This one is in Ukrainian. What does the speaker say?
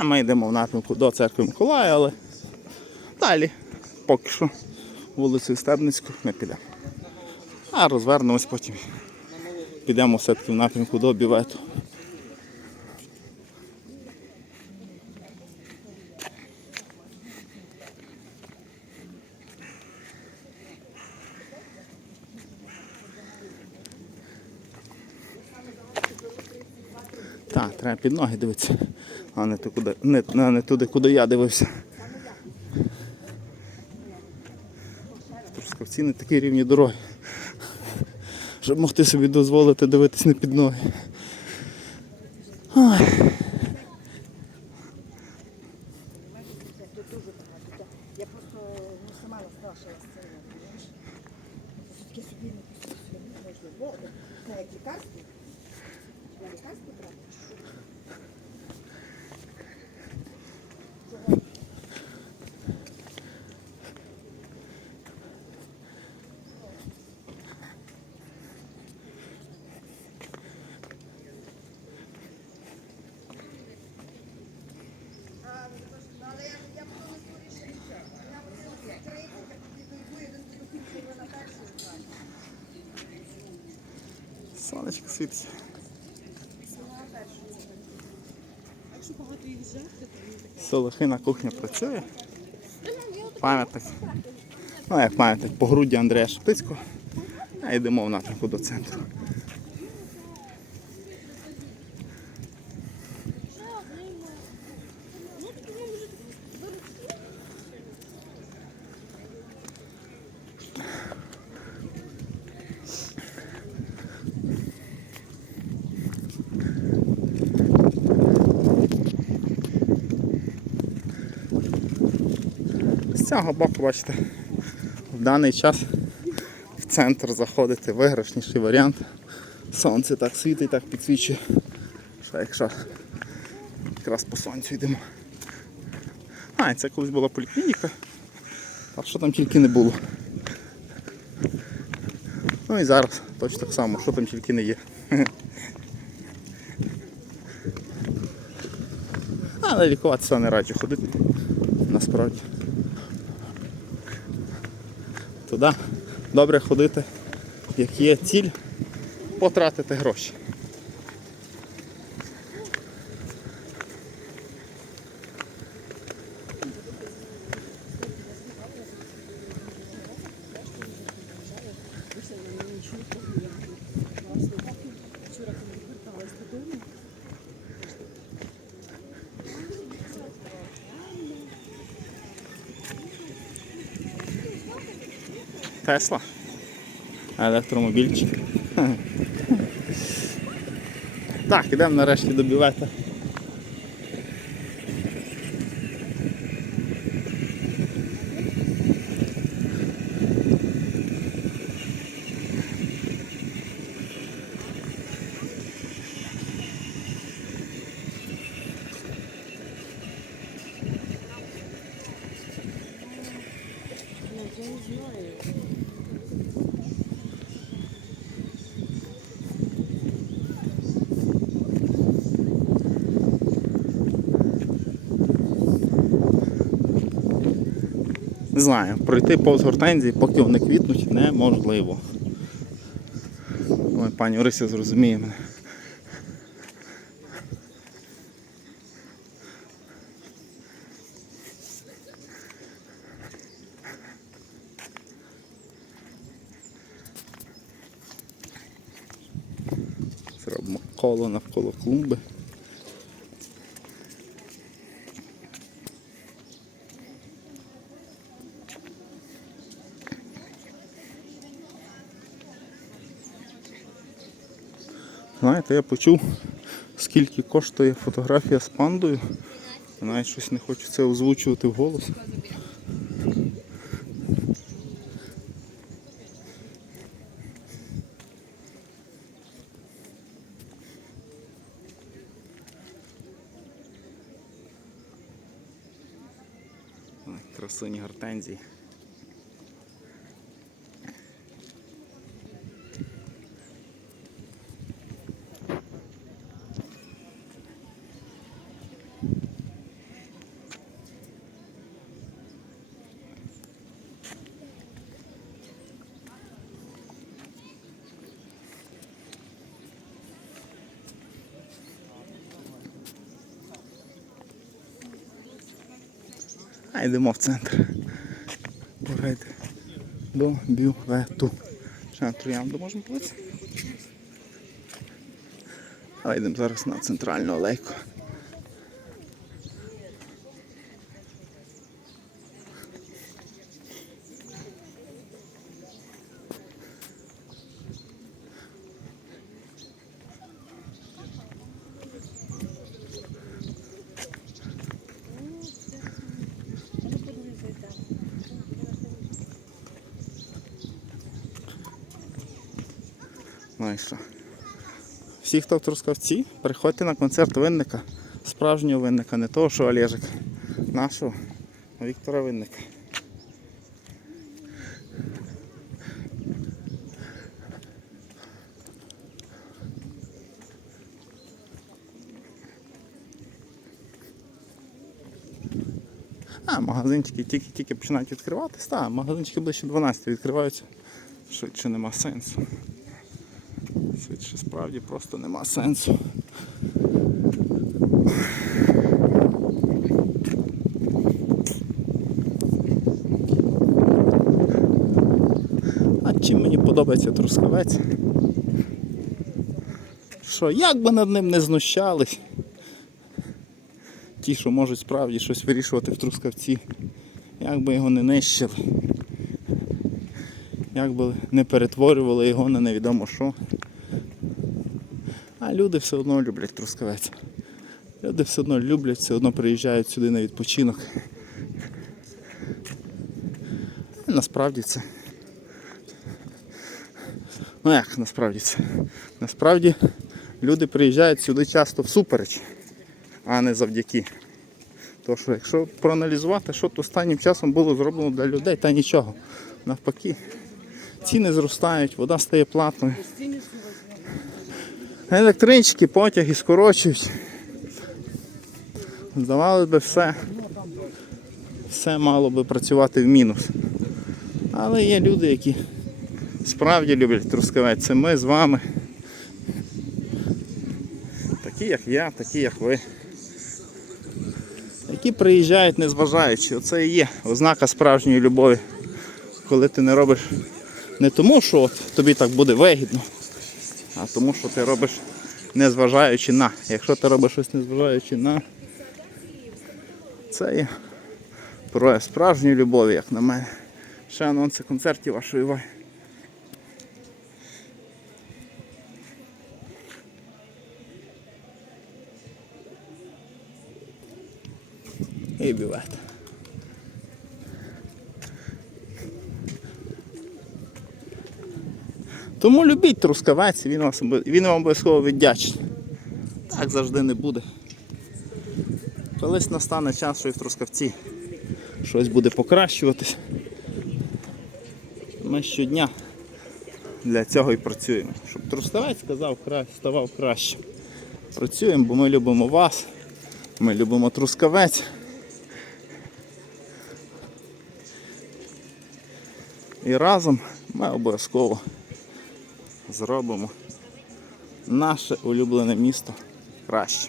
А ми йдемо в напрямку до церкви Миколая, але далі поки що вулицею Стебницьку не підемо. А розвернемось потім. Підемо все-таки в напрямку до бівету. Так, треба під ноги дивитися, а не, ту, куди, не, не туди, куди я дивився. В Трускавці не такі рівні дороги, щоб могти собі дозволити дивитись не під ноги. Ой. Я просто ну, сама настрашилася це. розумієш? Таке собі не пустити можливо. Це як лікарство. Я лікарство треба? чи що? Сонечко світиться. Солохина кухня працює. Пам'ятник. Ну, як пам'ятник, груді Андрія Шептицького. А йдемо в напрямку до центру. Цього боку, бачите, в даний час в центр заходити виграшніший варіант. Сонце так світить, так підсвічує. Що якщо якраз по сонцю йдемо. А, це колись була поліклініка. А що там тільки не було. Ну і зараз точно так само, що там тільки не є. Але лікуватися не раджу ходити. Насправді. Туди добре ходити, як є ціль, потратити гроші. Тесла. Електромобільчик. Так, ідемо нарешті до бювета. Не знаю, пройти повз гортензії, поки вони квітнуть, неможливо. Ой, пані Орися зрозуміє мене. Коло навколо клумби. Знаєте, я почув, скільки коштує фотографія з пандою. Навіть щось не хочу це озвучувати вголос. Ой, Красуні гортензії. А йдемо в центр. Порейти до бювету. Ще на троянду можемо плити. Але йдемо зараз на центральну алейку. Ну? Всі, хто в Трускавці, приходьте на концерт винника, справжнього винника, не того, що Олежик, нашого Віктора Винника. А, магазинчики тільки-тільки починають відкриватись. Так, магазинчики ближче 12 відкриваються. Швидше нема сенсу. Швидше справді просто нема сенсу. А чим мені подобається трускавець? Що, як би над ним не знущались? Ті, що можуть справді щось вирішувати в трускавці, як би його не нищили, як би не перетворювали його на невідомо що. А люди все одно люблять трускавець. Люди все одно люблять, все одно приїжджають сюди на відпочинок. Насправді це. Ну як насправді це? Насправді люди приїжджають сюди часто всупереч, а не завдяки. Тому що якщо проаналізувати, що тут останнім часом було зроблено для людей, та нічого. Навпаки, ціни зростають, вода стає платною. Електрички, потяги скорочують. Здавалось би, все, все мало би працювати в мінус. Але є люди, які справді люблять трускавець. Це ми з вами. Такі, як я, такі, як ви. Які приїжджають незважаючи. Оце і є ознака справжньої любові. Коли ти не робиш не тому, що от тобі так буде вигідно, а тому, що ти робиш незважаючи на. Якщо ти робиш щось незважаючи на, це є прояв справжньої любові, як на мене. Ще анонси концертів вашої Вай. І бівет. Тому любіть трускавець, він, вас, він вам обов'язково віддячить. Так завжди не буде. Колись настане час, що і в трускавці щось буде покращуватись. Ми щодня для цього і працюємо. Щоб трускавець сказав, ставав краще. Працюємо, бо ми любимо вас, ми любимо трускавець. І разом ми обов'язково зробимо наше улюблене місто краще.